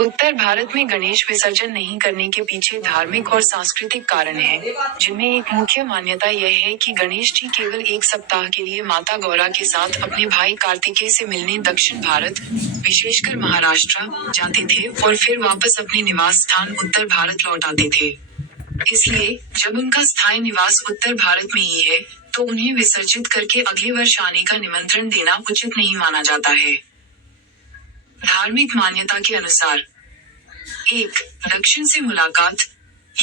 उत्तर भारत में गणेश विसर्जन नहीं करने के पीछे धार्मिक और सांस्कृतिक कारण हैं, जिनमें एक मुख्य मान्यता यह है कि गणेश जी केवल एक सप्ताह के लिए माता गौरा के साथ अपने भाई कार्तिकेय से मिलने दक्षिण भारत, विशेषकर महाराष्ट्र, जाते थे और फिर वापस अपने निवास स्थान उत्तर भारत लौट आते थे। इसलिए, जब उनका स्थायी निवास उत्तर भारत में ही है, तो उन्हें विसर्जित करके अगले वर्ष आने का निमंत्रण देना उचित नहीं माना जाता है। धार्मिक मान्यता के अनुसार 1. दक्षिण से मुलाकात।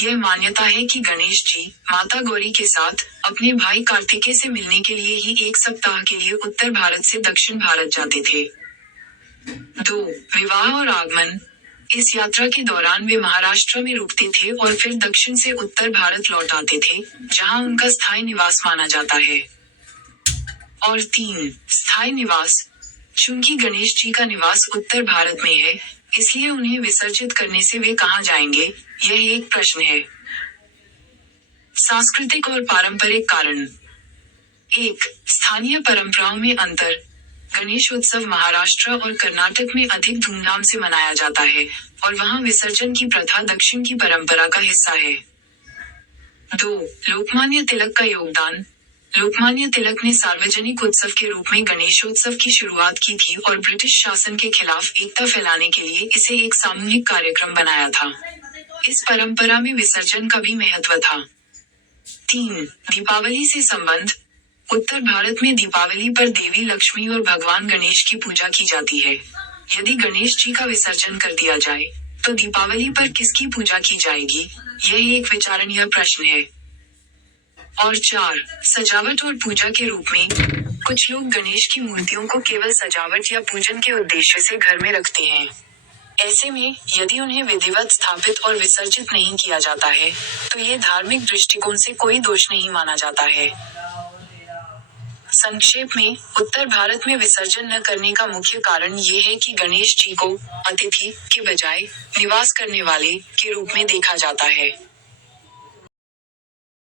यह मान्यता है कि गणेश जी, माता गौरी के साथ, अपने भाई कार्तिकेय से मिलने के लिए ही एक सप्ताह के लिए उत्तर भारत से दक्षिण भारत जाते थे। 2. विवाह और आगमन। इस यात्रा के दौरान वे महाराष्ट्र में रुकते थे और फिर दक्षिण से उत्तर भारत लौट आते थे, जहां उनका स्थायी निवास माना जाता है। और 3. स्थायी निवास। चूंकि गणेश जी का निवास उत्तर भारत में है, इसलिए उन्हें विसर्जित करने से वे कहाँ जाएंगे, यह एक प्रश्न है। सांस्कृतिक और पारंपरिक कारण। 1. स्थानीय परंपराओं में अंतर। गणेश उत्सव महाराष्ट्र और कर्नाटक में अधिक धूमधाम से मनाया जाता है, और वहाँ विसर्जन की प्रथा दक्षिण की परंपरा का हिस्सा है। 2. लोकमान्य तिलक का योगदान। लोकमान्य तिलक ने सार्वजनिक उत्सव के रूप में गणेशोत्सव की शुरुआत की थी और ब्रिटिश शासन के खिलाफ एकता फैलाने के लिए इसे एक सामूहिक कार्यक्रम बनाया था। इस परंपरा में विसर्जन का भी महत्व था। 3. दीपावली से संबंध। उत्तर भारत में दीपावली पर देवी लक्ष्मी और भगवान गणेश की पूजा की जाती है। यदि गणेश जी का विसर्जन कर दिया जाए, तो दीपावली पर किसकी पूजा की जाएगी, यह एक विचारणीय प्रश्न है। और 4. सजावट और पूजा के रूप में। कुछ लोग गणेश की मूर्तियों को केवल सजावट या पूजन के उद्देश्य से घर में रखते हैं। ऐसे में, यदि उन्हें विधिवत स्थापित और विसर्जित नहीं किया जाता है, तो ये धार्मिक दृष्टिकोण से कोई दोष नहीं माना जाता है। संक्षेप में, उत्तर भारत में विसर्जन न करने का मुख्य कारण ये है कि गणेश जी को अतिथि के बजाय निवास करने वाले के रूप में देखा जाता है।